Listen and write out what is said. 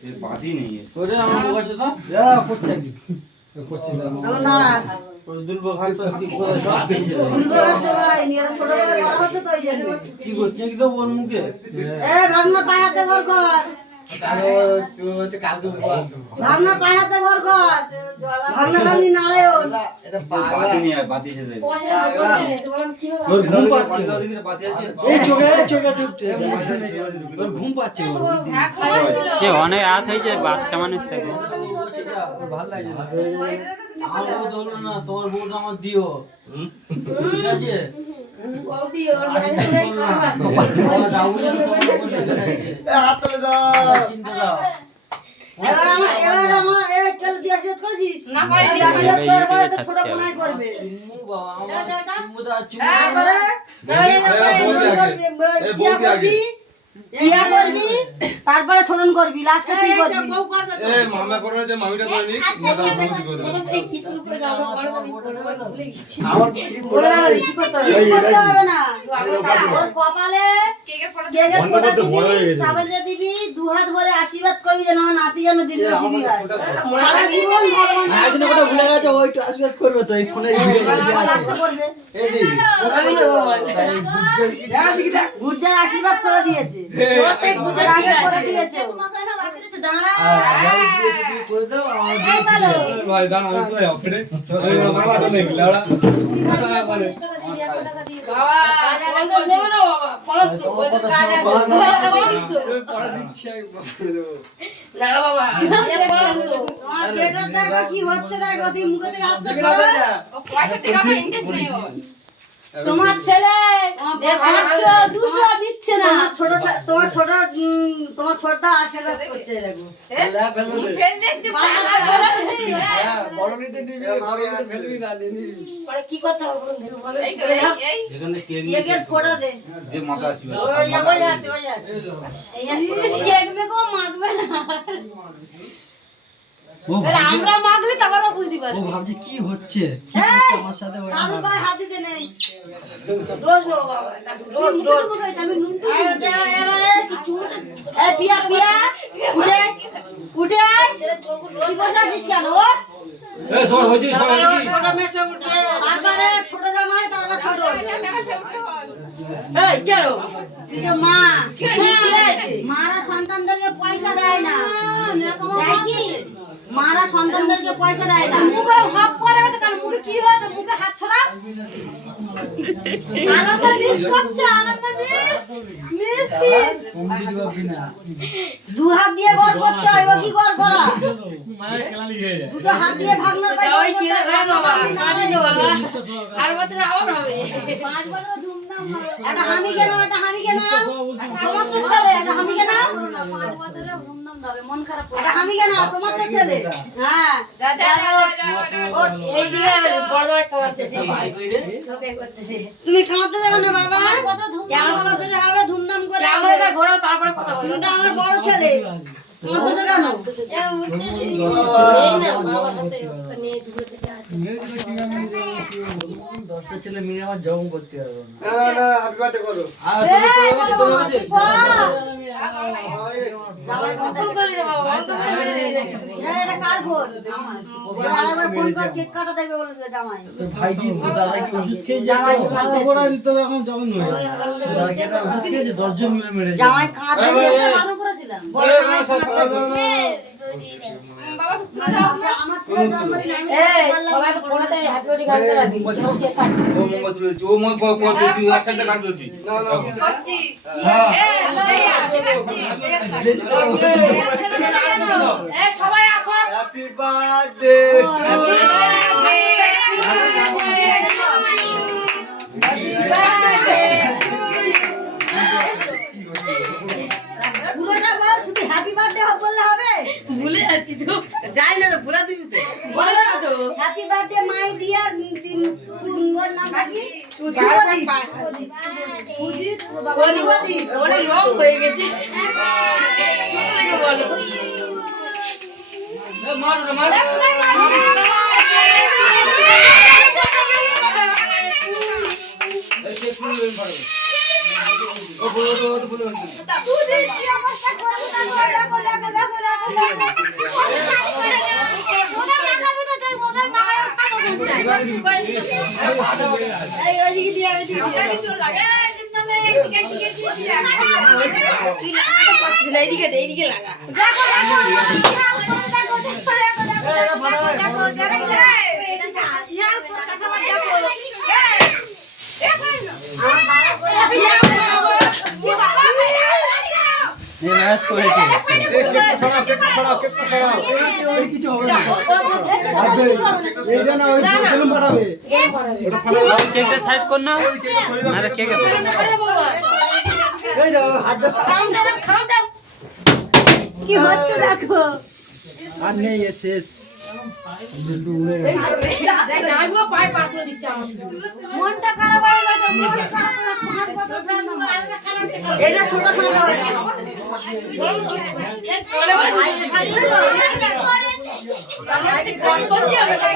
ये बात ही नहीं है করে আমার বসে তো যা করছে কি করছে না আমার দাঁড়া ওই দুলবো ঘাট পাস কি করে সব দেশে দুলবো গাছ তোলাই নিয়ে ছোট করে করা হচ্ছে তো এই জন্য কি করছে কি তো ওর মুখে এ ভাগনা পায়ে হাতে ঘর কর ভাগনা পায়ে হাতে ঘর কর ভাগনা ভাগনি নারায়ণ এটা বাতি নিয়ে আর বাতি শেষ হয়ে ওর ঘুম পাচ্ছে বাতি আছে এই চোখে ঢুকছে ওর ঘুম পাচ্ছে যে অনেক রাত হয়েছে বাচ্চা মানুষ থেকে ভালো লাগে আমার বউ তো হলো না তোমার বউটা আমার দিও ঠিক আছে চিন্তা দাও এবার আমার এ কেন দিয়ে আশীর্বাদ করেছিস না করে দিয়ে আশীর্বাদ করার পরে তো ছোট কোনায় করবে চুম্মু বাবা আমার চুম্মু দা তারপরে বিয়া করবি বিয়া করবি তারপরে ছোটন করবি লাস্টে তুই করবি এ মামা করে যে মামিটা করে নি দাদা বৌদি করে এই কি শুরু করে যাও বড় আমি ভুলে গেছি আমার বলে না কি করতে হবে কিছু করতে হবে না ওর কপালে কেকের ফোঁটা দিবি চাবল দিয়ে দিবি দু হাত ভরে আশীর্বাদ করবি যেন আমার নাতি যেন দীর্ঘজীবী হয় সারা জীবন ভগবান আজকে কথা ভুলে গেছে ওই একটু আশীর্বাদ করবে তো এই ফোনে ভিডিও করে যে আছে লাস্টে করবে এই দি আমি নেব গুজ্জার আশীর্বাদ করে দিয়েছে জোরতে গুজে আগে করে দিয়েছে ও। করে দাও আমার ভাই দাঁড়া আমি তো অফিরে ওই মালা করে লাউড়া বাবা পঞ্চাশ নেব না বাবা 500 পড়া দিচ্ছি না বাবা 500 তোমার পেটের দেখো কি হচ্ছে দেখো তুই মুখে থেকে হাত দেখে সরা না ও পয়সা থেকে আমার ইন্টারেস্ট নেই ও তোমার ছেলে 100 200 দিচ্ছে না তোমার ছোটটা আশীর্বাদ করছে দেখো ফেল দেখছে বড় নিতে নিবি বড় নিতে ফেলবি না নিবি পরে কি কথা হবে দেখো ভাবে এই তো এই এখানে কেক কেকের ফোঁটা দে যে মাথা আসবে কেক মেকো মাখবে না আমরা মাখলে তারপরে বুঝতে ও পারবো ভাবছে কি হচ্ছে আমার সাথে ওই দাদুর পায়ে হাত দিতে নেই রোজ নেব বাবা রোজ আমি নুন এবারে এই পিয়া উঠে উঠে আয়। ছেলে চোখ কি বসে আছিস কেন ও এ সর হইছে সর তারপরে ছোট জামাই তারপর ছোট এই চলো তুই তো মা কি আছে মারা সন্তানদেরকে পয়সা দেয় না দেয় কি মারা সন্তানদেরকে পয়সা দেয় না মুখে হাত পরে গেছে কারণ মুখে কি হয়েছে মুখে হাত ছড়া আনন্দ মিস করছে আনন্দ মিস কমতি দিবি না দু হাত দিয়ে গড় করতে হয় ও কি গড় করা মায়ের খেলা লিখে যায় দুটো হাত দিয়ে ভাগনার পায়ে ওই কি গড় করতে বাবা হয়। কাটে যাও বাবা আর বছর আবার হবে 5 বছর ধুমধাম হবে একটা হামি কেন তোমার তো ছেলে একটা হামি কেন 5 বছরে ধুমধাম হবে মন খারাপ একটা হামি কেন তোমার তো ছেলে হ্যাঁ এই যে বড় বড় খাওয়াতেছে চোখে করতেছে তুমি কাঁদতে যাবে না বাবা কত ধুম 5 বছরে হবে ধুমধাম করে হবে। ক্যামেরাটা ঘোরাও তারপরে কথা তুমি বলবো তো আমার বড় ছেলে কাঁদতে কেন এই না বাবা হাতে ওখানে দূরে থেকে আছে 10টা ছেলে মিলে আমার জম করতে পারবো না না না হ্যাপি বার্থডে করো জামাই ফোন ফোন করে দাও বাবা অন্ত করে এই এটা কার ফোন আমার আরেকবার ফোন কর কেক কাটা দেবে বলেছিল জামাই তোর ভাই কি তোর দাদা কি ওষুধ খেয়েছে জামাই কাঁদতেছে। ওরা তোর এখন জম নয় দাদাকে একটা ওষুধ খেয়েছে 10 জন মিলে মেরেছে জামাই কাঁদতেছে বারণ করেছিলাম বড় জামাই কাঁদতেছে বাবা আমার ছেলের জন্মদিন আমি এই বললাম সবাই ফোনতে হ্যাপি বার্থডে গান চালাবি কেউ কেক কাটবে ও মোমবাতি তুলেছে ও মই তুই একসাথে কাটবে তুই না না করছি হ্যাঁ এ সবাই আসো হ্যাপি বার্থডে পুরোটা বল শুধু হ্যাপি বার্থডে বললে হবে ভুলে যাচ্ছি তো যাই না তো ভুলে দিবি তো বলো তো হ্যাপি বার্থডে মাই ডিয়ার ওর নামটা কি সুজিত অনেক রং হয়ে গেছে ছোট থেকে বলো এই ওইদিকে দিয়ে আমি দিয়ে আপনাকে চোর লাগে কিন্তু আমি এইদিকে এইদিকে এইদিকে লাগা এই ম্যাচ করেছে কিছু হবে না এই জানা ওই বেলুন ফাটাবে কেকটা সাইড কর না না রে কেক এই দাও হাত দাও কি হচ্ছে দেখো আর নেই এ শেষ মনটা খারাপ হয়ে গেছে এটা ছোট খারাপ হয়েছে ভাই ভাই